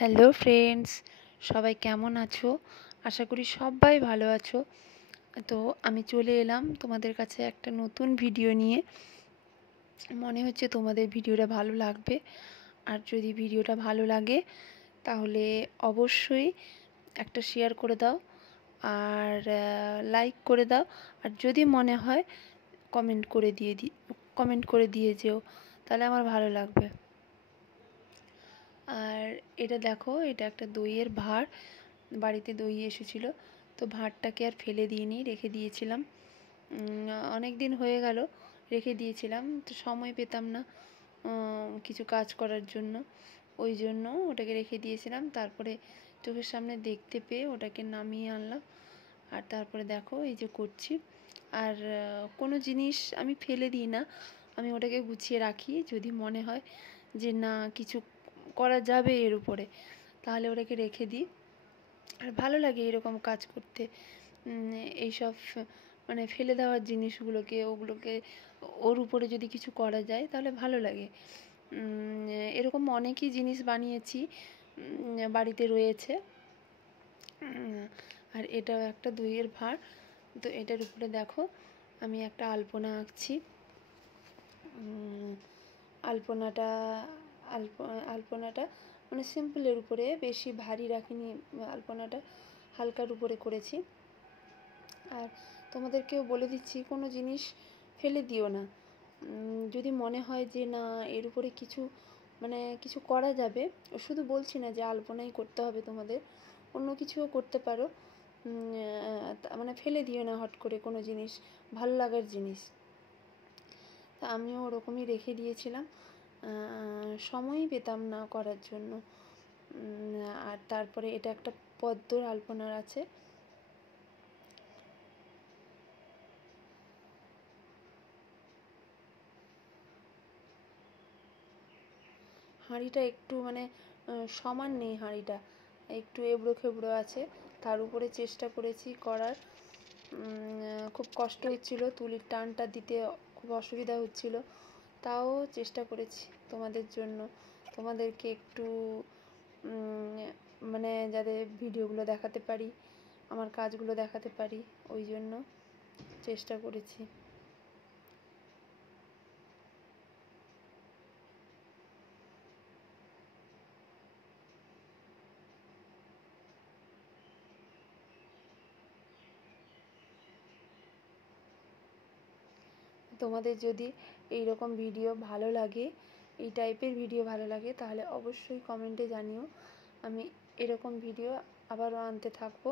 Hello friends, সবাই কেমন আছো? আশা করি সবাই ভালো আছো। তো আমি চলে এলাম তোমাদের কাছে একটা নতুন ভিডিও নিয়ে। মনে হচ্ছে তোমাদের ভিডিওটা ভালো লাগবে। আর যদি ভিডিওটা ভালো লাগে তাহলে অবশ্যই একটা শেয়ার করে দাও আর লাইক করে দাও। আর যদি মনে হয় কমেন্ট করে দিয়ে যেও, তাহলে আমার ভালো লাগবে। আর এটা দেখো, এটা একটা দইয়ের ভাঁড়। বাড়িতে দই এসেছিল, তো ভাঁড়টাকে আর ফেলে দিইনি, রেখে দিয়েছিলাম। অনেক দিন হয়ে গেল রেখে দিয়েছিলাম, তো সময় পেতাম না কিছু কাজ করার জন্য, ওই জন্য ওটাকে রেখে দিয়েছিলাম। তারপরে চোখের সামনে দেখতে পেয়ে ওটাকে নামিয়ে আনলাম। আর তারপরে দেখো এই যে করছি। আর কোনো জিনিস আমি ফেলে দিই না, আমি ওটাকে গুছিয়ে রাখি। যদি মনে হয় যে না কিছু করা যাবে এর উপরে, তাহলে ওটাকে রেখে দিই। আর ভালো লাগে এরকম কাজ করতে। এইসব মানে ফেলে দেওয়ার জিনিসগুলোকে ওর উপরে যদি কিছু করা যায় তাহলে ভালো লাগে। এরকম অনেকই জিনিস বানিয়েছি, বাড়িতে রয়েছে। আর এটাও একটা দইয়ের ভাঁড়। তো এটার উপরে দেখো আমি একটা আলপনা আঁকছি। আলপনাটা আলপনাটা মানে সিম্পলের উপরে, বেশি ভারী রাখিনি আলপনাটা, হালকার উপরে করেছি। আর তোমাদেরকেও বলে দিচ্ছি, কোনো জিনিস ফেলে দিও না। যদি মনে হয় যে না এর উপরে কিছু মানে কিছু করা যাবে, শুধু বলছি না যে আলপনাই করতে হবে তোমাদের, অন্য কিছুও করতে পারো। মানে ফেলে দিও না হট করে কোনো জিনিস, ভালো লাগার জিনিস। তা আমিও ওরকমই রেখে দিয়েছিলাম, সময়ই পেতাম না করার জন্য। আর তারপরে এটা একটা পদ্মর আলপনার আছে। হাঁড়িটা একটু মানে সমান নেই, হাঁড়িটা একটু এবড়ো খেবড়ো আছে। তার উপরে চেষ্টা করেছি করার, খুব কষ্ট হচ্ছিল, তুলির টানটা দিতে খুব অসুবিধা হচ্ছিল, তাও চেষ্টা করেছি তোমাদের জন্য, তোমাদেরকে একটু মানে যাতে ভিডিওগুলো দেখাতে পারি, আমার কাজগুলো দেখাতে পারি, ওই জন্য চেষ্টা করেছি। তোমাদের যদি এই রকম ভিডিও ভালো লাগে, এই টাইপের ভিডিও ভালো লাগে, তাহলে অবশ্যই কমেন্টে জানিও। আমি এরকম ভিডিও আবারও আনতে থাকবো।